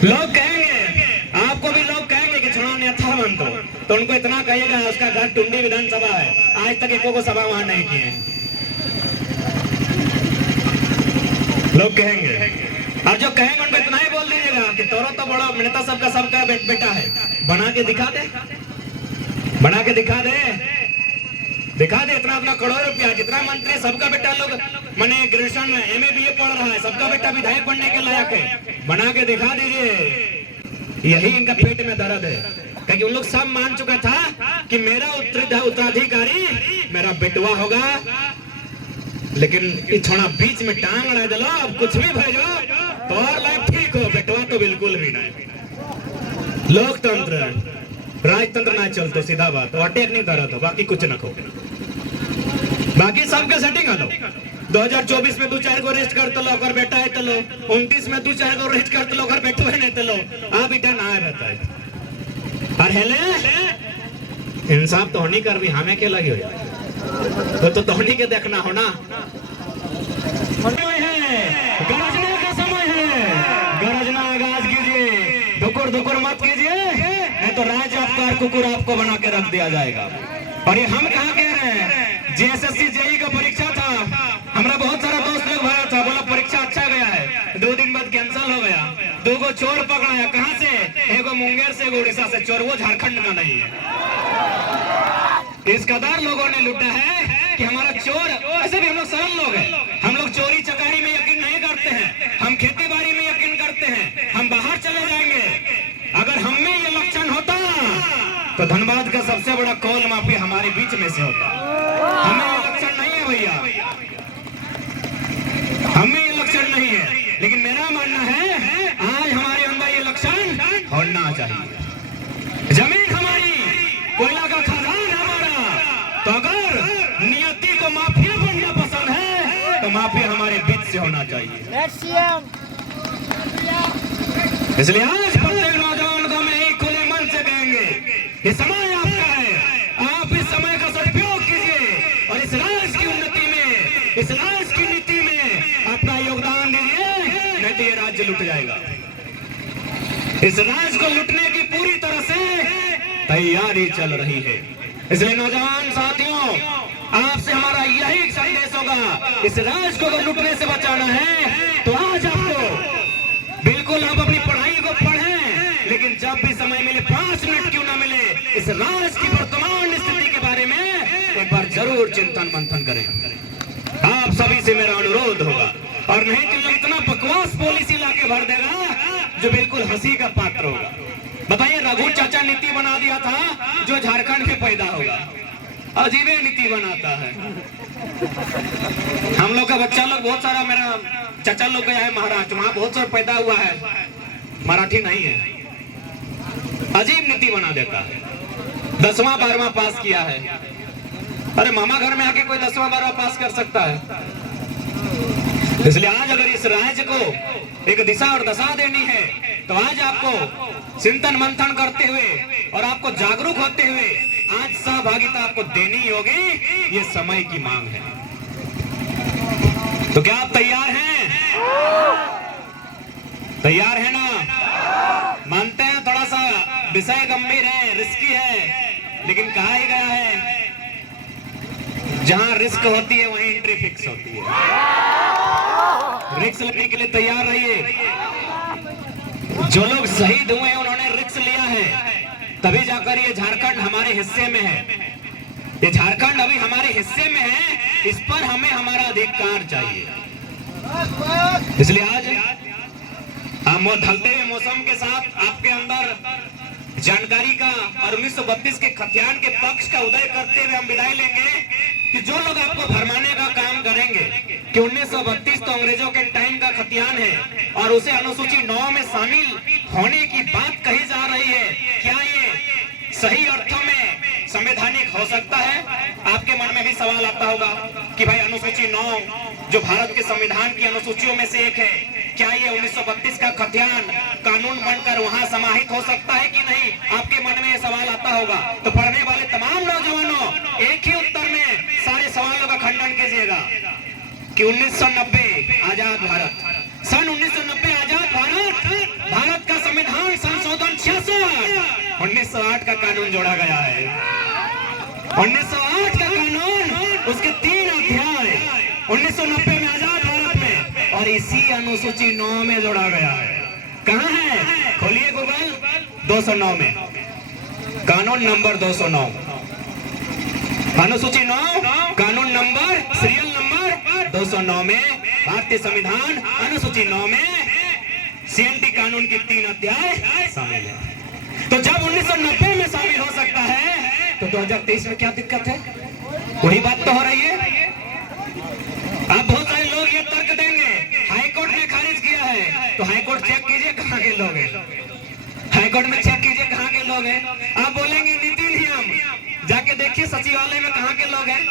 लोग कहेंगे, आपको भी लोग कहेंगे कि छुड़ा अन्यथा मन तो उनको इतना कहिएगा उसका घर टुंडी विधानसभा है, आज तक एको को सभा वहां नहीं किए। लोग कहेंगे, और जो कहेंगे उनको इतना ही बोल दीजिएगा कि तोरो तो बड़ा नेता सबका बेटा है, बना के दिखा दे, बना के दिखा दे, दिखा दे इतना अपना करोड़ रुपया, जितना मंत्री सबका बेटा लोग मैंने ग्रेजुएशन में MA BA पढ़ रहा है, सबका बेटा विधायक बनने के लायक है, बना के दिखा दीजिए। यही इनका पेट में दर्द है, क्योंकि उन लोग सब मान चुका था कि मेरा उत्तराधिकारी मेरा बेटवा होगा, लेकिन इतना बीच में टांग अड़ा दिलो, अब कुछ भी भेजो तो और लाइफ ठीक हो, बेटवा तो बिल्कुल भी नहीं। लोकतंत्र राजतंत्र ना चलतो, सीधा बात, अटैक नहीं करा तो बाकी कुछ न को, बाकी सबके सेटिंग आलो। 2024 में 2-4 को रेस्ट कर लो, अगर बेटा है तलो, 29 में 2-4 को रेस्ट कर लो, अगर बेटो है नहीं तलो, आप इधर ना है रहता है। और हेले इंसाफ तो होनी कर भी हमें क्या लगी हो यार, तो धोनी के देखना हो ना। गरजने का समय है, गरजना आगाज कीजिए, धुकुर धुकुर मत कीजिए, नहीं तो राज आपका कुकुर आपको बना के रख दिया जाएगा। और ये हम कहाँ कह रहे हैं, JSSC JEE का परीक्षा था, हमारा बहुत सारा दोस्त लोग भरा था, बोला परीक्षा अच्छा गया है, 2 दिन बाद कैंसिल हो गया, 2 को चोर पकड़ाया, कहाँ से, एगो मुंगेर से, एगो उड़ीसा से चोर, वो झारखंड का नहीं है। इस कदर लोगों ने लूटा है कि हमारा चोर, ऐसे भी हम लोग सरल लोग हैं, हम लोग चोरी चकारी में यकीन नहीं करते हैं, हम खेती बाड़ी में यकीन करते हैं, हम बाहर चले जाएंगे। अगर हम में ये लक्षण होता तो धनबाद का सबसे बड़ा कौल माफिया हमारे बीच में से होता। हमें ये लक्षण नहीं है भैया, हमें ये लक्षण नहीं है, लेकिन मेरा मानना है आज हमारे अंदर ये लक्षण होना चाहिए। जमीन हमारी, कोयला का खदान हमारा, तो अगर नियति को माफिया बनना पसंद है तो माफिया हमारे बीच से होना चाहिए। इसलिए आज प्रत्येक नौजवान को हम यही खुले मन से कहेंगे, ये समय आपका है, आप इस समय का सदुपयोग कीजिए और इस राज्य की उन्नति में, इस राज्य की नीति में अपना योगदान दीजिए, नहीं तो ये राज्य लुट जाएगा। इस राज्य को लुटने की पूरी तरह से तैयारी चल रही है। इसलिए नौजवान साथियों, आपसे हमारा यही संदेश होगा, इस राज्य को अगर लुटने से बचाना है तो आज आपको बिल्कुल आप अपनी पढ़ाई को पढ़ें, लेकिन जब भी समय मिले, 5 मिनट क्यों ना मिले, इस राज्य की वर्तमान स्थिति के बारे में एक बार जरूर चिंतन मंथन करें। आप सभी से मेरा अनुरोध होगा, और नहीं तो इतना बकवास पॉलिसी लाके भर देगा जो बिल्कुल हंसी का पात्र होगा। बताइए, रघु चाचा नीति बना दिया था जो झारखंड में पैदा होगा, अजीब नीति बनाता है। हम लोग का बच्चा लोग बहुत सारा, मेरा चाचा लोग गया है महाराष्ट्र, वहां बहुत सारा पैदा हुआ है, मराठी नहीं है, अजीब नीति बना देता है। 10वां 12वां पास किया है, अरे मामा घर में आके कोई 10वां 12वां पास कर सकता है। इसलिए आज अगर इस राज्य को एक दिशा और दशा देनी है तो आज आपको चिंतन मंथन करते हुए और आपको जागरूक होते हुए आज सहभागिता आपको देनी होगी, ये समय की मांग है। तो क्या आप तैयार हैं? तैयार है ना? मानते हैं थोड़ा सा विषय गंभीर है, रिस्की है, लेकिन कहा ही गया है जहां रिस्क होती है वहीं एंट्री फिक्स होती है। रिस्क लेने के लिए तैयार रहिए। जो लोग शहीद हुए हैं उन्होंने रिस्क लिया है, तभी जाकर ये झारखंड हमारे हिस्से में है। ये झारखंड अभी हमारे हिस्से में है, इस पर हमें हमारा अधिकार चाहिए। इसलिए आज हम ढलते हुए मौसम के साथ आपके अंदर जानकारी का और 1932 के खतियान के पक्ष का उदय करते हुए हम विदाई लेंगे कि जो लोग आपको भरमाने का काम करेंगे कि 1932 तो अंग्रेजों के टाइम का खतियान है और उसे अनुसूची 9 में शामिल होने की बात कही जा रही है, क्या ये सही अर्थों में संवैधानिक हो सकता है? आपके मन में भी सवाल आता होगा कि भाई अनुसूची 9 जो भारत के संविधान की अनुसूचियों में से एक है, क्या ये 1932 का खतियान कानून बनकर वहां समाहित हो सकता है कि नहीं? आपके मन में ये सवाल आता होगा। तो पढ़ने वाले तमाम नौजवानों एक ही उत्तर में सारे सवालों का खंडन कीजिएगा कि 1990 आजाद भारत, सन 1990 आजाद भारत, भारत का 1908 का कानून जोड़ा गया है। 1908 का कानून, उसके 3 अध्याय 1990 में आजाद भारत में, और इसी अनुसूची 9 में जोड़ा गया है। कहाँ है? खोलिए गूगल, 209 में, कानून नंबर 209, अनुसूची 9, कानून नंबर, सीरियल नंबर 209 में भारतीय संविधान अनुसूची 9 में CNT कानून की 3 अध्याय शामिल है। तो जब 1990 में शामिल हो सकता है तो 2023 में क्या दिक्कत है? वही बात तो हो रही है। अब बहुत सारे लोग ये तर्क देंगे हाईकोर्ट ने खारिज किया है, तो हाईकोर्ट चेक कीजिए कहाँ के लोग हैं, हाईकोर्ट में चेक कीजिए कहाँ के लोग हैं। आप बोलेंगे नीति नियम, जाके देखिए सचिवालय में कहाँ के लोग हैं।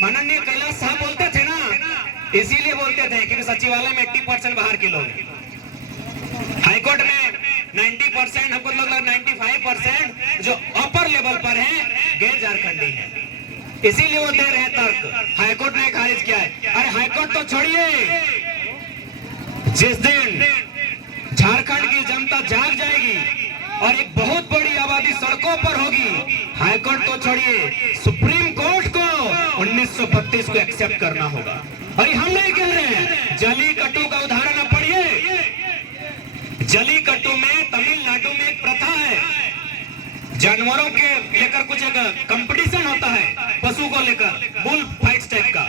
माननीय कैलाश साहब बोलते थे ना, इसीलिए बोलते थे क्योंकि सचिवालय में 80% बाहर के लोग हैं, हाईकोर्ट में 90%, हमको लगता है 95% जो अपर लेवल पर हैं गैर झारखंडी हैं, इसीलिए वो दे रहे हैं तर्क। हाईकोर्ट ने खारिज किया है। अरे हाईकोर्ट तो छोड़िए, जिस दिन झारखंड की जनता जाग जाएगी और एक बहुत बड़ी आबादी सड़कों पर होगी, हाईकोर्ट तो छोड़िए, सुप्रीम कोर्ट को 1932 को एक्सेप्ट करना होगा। अरे हम नहीं कह रहे हैं, जलीकट्टू का उदाहरण आप पढ़िए। जलीकट्टू में तमिलनाडु में एक प्रथा है, जानवरों के लेकर कुछ एक कंपटीशन होता है, पशु को लेकर बुल फाइट्स टाइप का,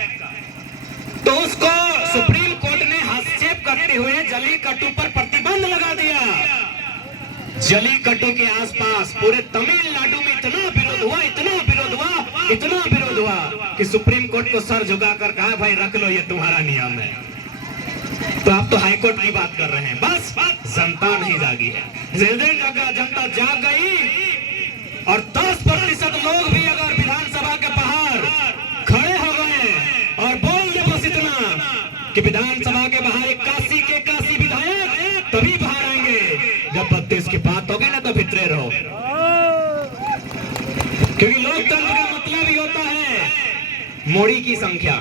तो उसको सुप्रीम कोर्ट ने हस्तक्षेप करते हुए जलीकट्टू पर प्रतिबंध लगा दिया। जलीकट्टू के आसपास पूरे तमिलनाडु में इतना विरोध हुआ, इतना विरोध हुआ, इतना विरोध हुआ कि सुप्रीम कोर्ट को सर झुकाकर कहा भाई रख लो, ये तुम्हारा नियम है। तो आप तो हाईकोर्ट की बात कर रहे हैं, बस जनता नहीं जागी है। जिस दिन जनता जाग गई और 10% लोग भी अगर विधानसभा के बाहर खड़े हो गए और बोल दे बस इतना कि विधानसभा के बाहर 81 के 81 विधायक तभी बाहर आएंगे जब 32 की बात होगी ना, तो भितरे रहो, क्योंकि लोकतंत्र का मतलब ही होता है मोड़ी की संख्या।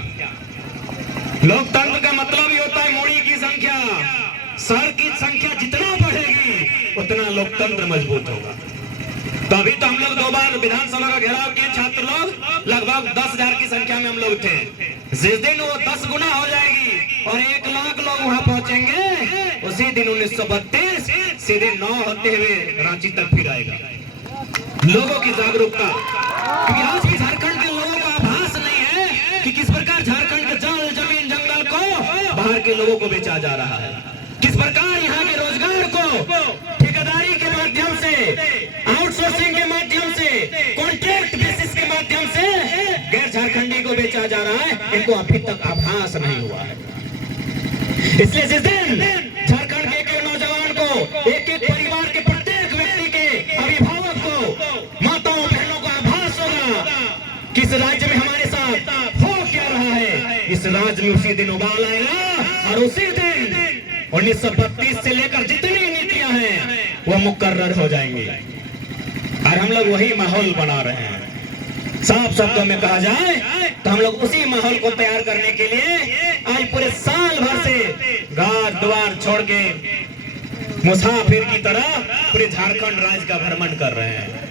लोकतंत्र का मतलब ही होता है मोड़ी की संख्या। सर की संख्या जितना बढ़ेगी उतना लोकतंत्र मजबूत होगा। तो अभी तो हम लोग 2 बार विधानसभा का घेराव किए, छात्र लोग लगभग 10,000 की संख्या में हम लोग थे। जिस दिन वो 10 गुना हो जाएगी और 1 लाख लोग वहां पहुंचेंगे, उसी दिन 1932 सीधे 9 होते हुए रांची तक फिर आएगा। लोगों की जागरूकता, क्योंकि आज भी झारखंड के लोगों को आभास नहीं है कि किस प्रकार झारखंड के जल जमीन जंगल को बाहर के लोगों को बेचा जा रहा है, किस प्रकार यहाँ के रोजगार को ठेकेदारी के माध्यम से, आउटसोर्सिंग के माध्यम से, कॉन्ट्रैक्ट बेसिस के माध्यम से गैर झारखंडी को बेचा जा रहा है। इनको अभी तक आभास नहीं हुआ है। इसलिए जिस दिन झारखंड के एक नौजवान को, एक एक परिवार के प्रत्येक व्यक्ति के अभिभावक को, माताओं बहनों को आभास होगा कि इस राज्य में हमारे साथ हो क्या रहा है, इस राज्य में उसी दिन उबाल आएगा और उसी दिन 1932 से लेकर जितनी नीतियां हैं वो मुकर्रर हो जाएंगी। और हम लोग वही माहौल बना रहे हैं। साफ शब्दों में कहा जाए तो हम लोग उसी माहौल को तैयार करने के लिए आज पूरे साल भर से घर द्वार छोड़ के मुसाफिर की तरह पूरे झारखंड राज्य का भ्रमण कर रहे हैं।